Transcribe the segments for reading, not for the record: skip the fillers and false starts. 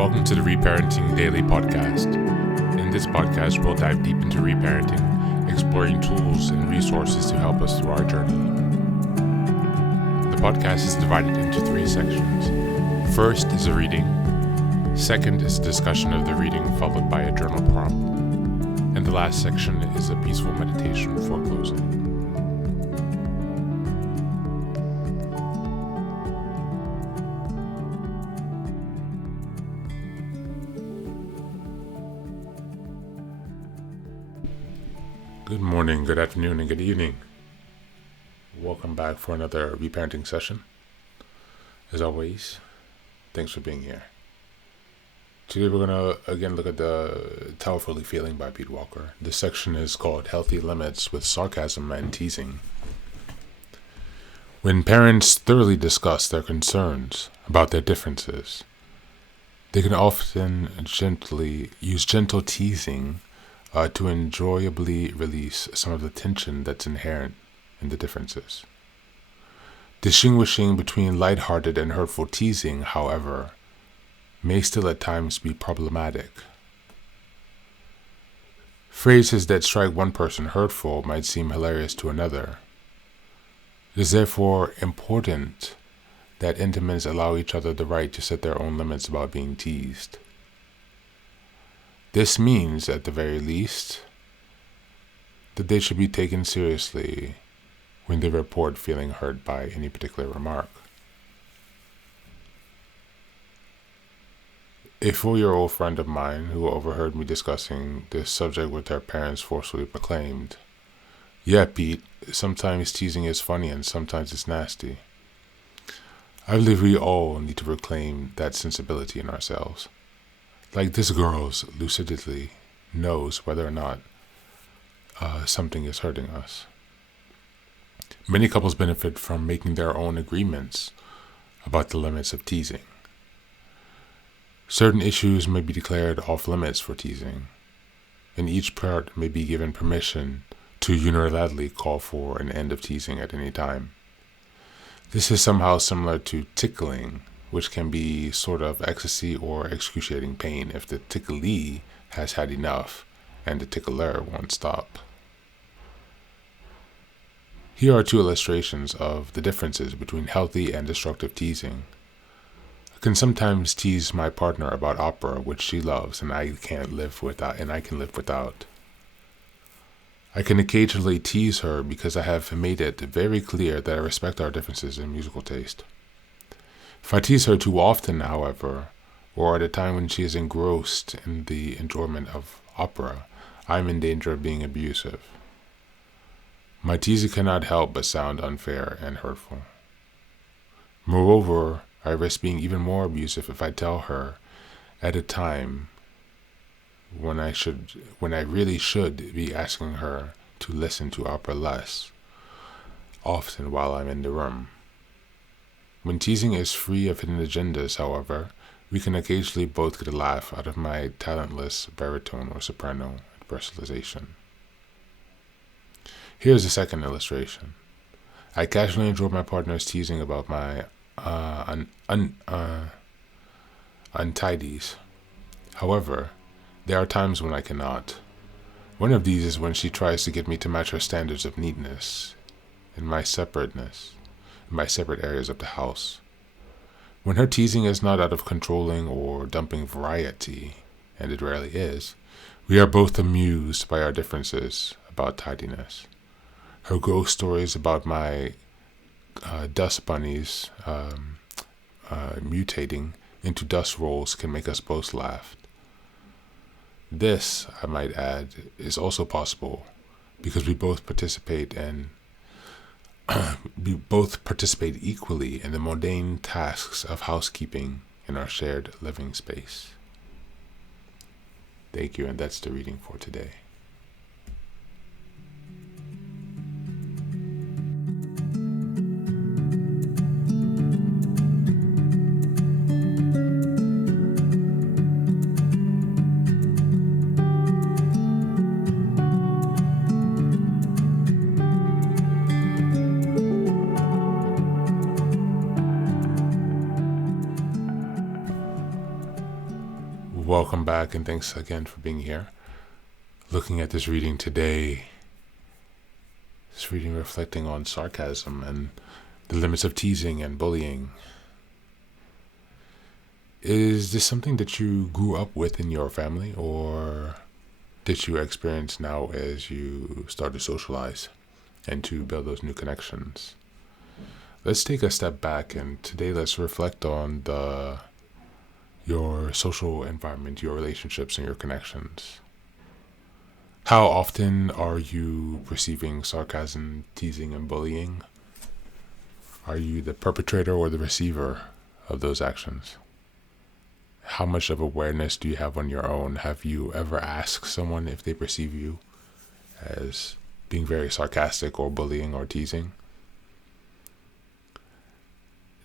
Welcome to the Reparenting Daily Podcast. In this podcast, we'll dive deep into reparenting, exploring tools and resources to help us through our journey. The podcast is divided into 3 sections. First is a reading. Second is a discussion of the reading, followed by a journal prompt. And the last section is a peaceful meditation for closing. Good morning, good afternoon, and good evening. Welcome back for another reparenting session. As always, thanks for being here. Today we're going to again look at the Powerfully Feeling by Pete Walker. This section is called Healthy Limits with Sarcasm and Teasing. When parents thoroughly discuss their concerns about their differences, they can often use gentle teasing to enjoyably release some of the tension that's inherent in the differences. Distinguishing between lighthearted and hurtful teasing, however, may still at times be problematic. Phrases that strike one person hurtful might seem hilarious to another. It is therefore important that intimates allow each other the right to set their own limits about being teased. This means, at the very least, that they should be taken seriously when they report feeling hurt by any particular remark. A 4-year-old friend of mine who overheard me discussing this subject with her parents forcefully proclaimed, "Yeah, Pete, sometimes teasing is funny and sometimes it's nasty." I believe we all need to reclaim that sensibility in ourselves. Like this girl's lucidity knows whether or not something is hurting us. Many couples benefit from making their own agreements about the limits of teasing. Certain issues may be declared off limits for teasing, and each part may be given permission to unilaterally call for an end of teasing at any time. This is somehow similar to tickling, which can be sort of ecstasy or excruciating pain if the ticklee has had enough and the tickler won't stop. Here are 2 illustrations of the differences between healthy and destructive teasing. I can sometimes tease my partner about opera, which she loves and I can live without. I can occasionally tease her because I have made it very clear that I respect our differences in musical taste. If I tease her too often, however, or at a time when she is engrossed in the enjoyment of opera, I am in danger of being abusive. My teasing cannot help but sound unfair and hurtful. Moreover, I risk being even more abusive if I tell her at a time when I really should be asking her to listen to opera less often while I'm in the room. When teasing is free of hidden agendas, however, we can occasionally both get a laugh out of my talentless baritone or soprano impersonation. Here's a second illustration. I casually enjoy my partner's teasing about my untidies. However, there are times when I cannot. One of these is when she tries to get me to match her standards of neatness in my separate areas of the house. When her teasing is not out of controlling or dumping variety, and it rarely is, we are both amused by our differences about tidiness. Her ghost stories about my dust bunnies mutating into dust rolls can make us both laugh. This, I might add, is also possible because we both participate equally in the mundane tasks of housekeeping in our shared living space. Thank you, and that's the reading for today. welcome back and thanks again for being here. Looking at this reading today, this reading reflecting on sarcasm and the limits of teasing and bullying. Is this something that you grew up with in your family, or did you experience now as you start to socialize and to build those new connections? Let's take a step back, and today let's reflect on your social environment, your relationships, and your connections. How often are you perceiving sarcasm, teasing, and bullying? Are you the perpetrator or the receiver of those actions? How much of awareness do you have on your own? Have you ever asked someone if they perceive you as being very sarcastic or bullying or teasing?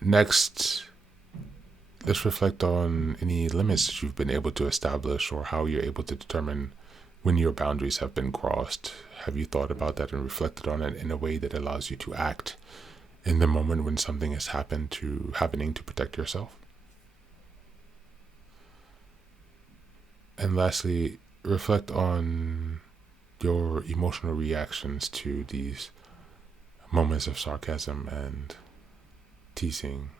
Next, let's reflect on any limits that you've been able to establish, or how you're able to determine when your boundaries have been crossed. Have you thought about that and reflected on it in a way that allows you to act in the moment when something is happening to protect yourself? And lastly, reflect on your emotional reactions to these moments of sarcasm and teasing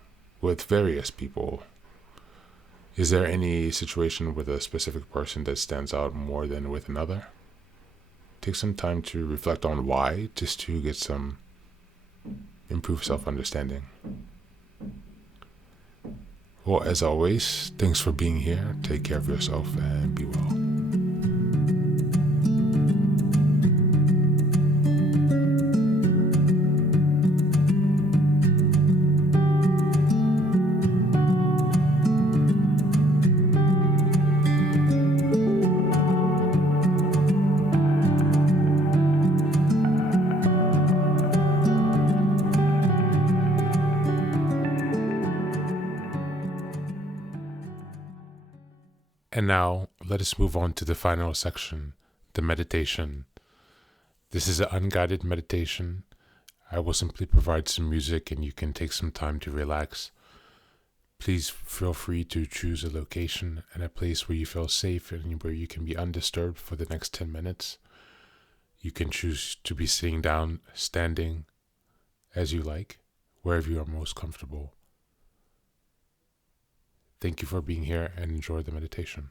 with various people. Is there any situation with a specific person that stands out more than with another? Take some time to reflect on why, just to get some improved self-understanding. Well, as always, thanks for being here. Take care of yourself and be well. And now, let us move on to the final section, the meditation. This is an unguided meditation. I will simply provide some music and you can take some time to relax. Please feel free to choose a location and a place where you feel safe and where you can be undisturbed for the next 10 minutes. You can choose to be sitting down, standing, as you like, wherever you are most comfortable. Thank you for being here and enjoy the meditation.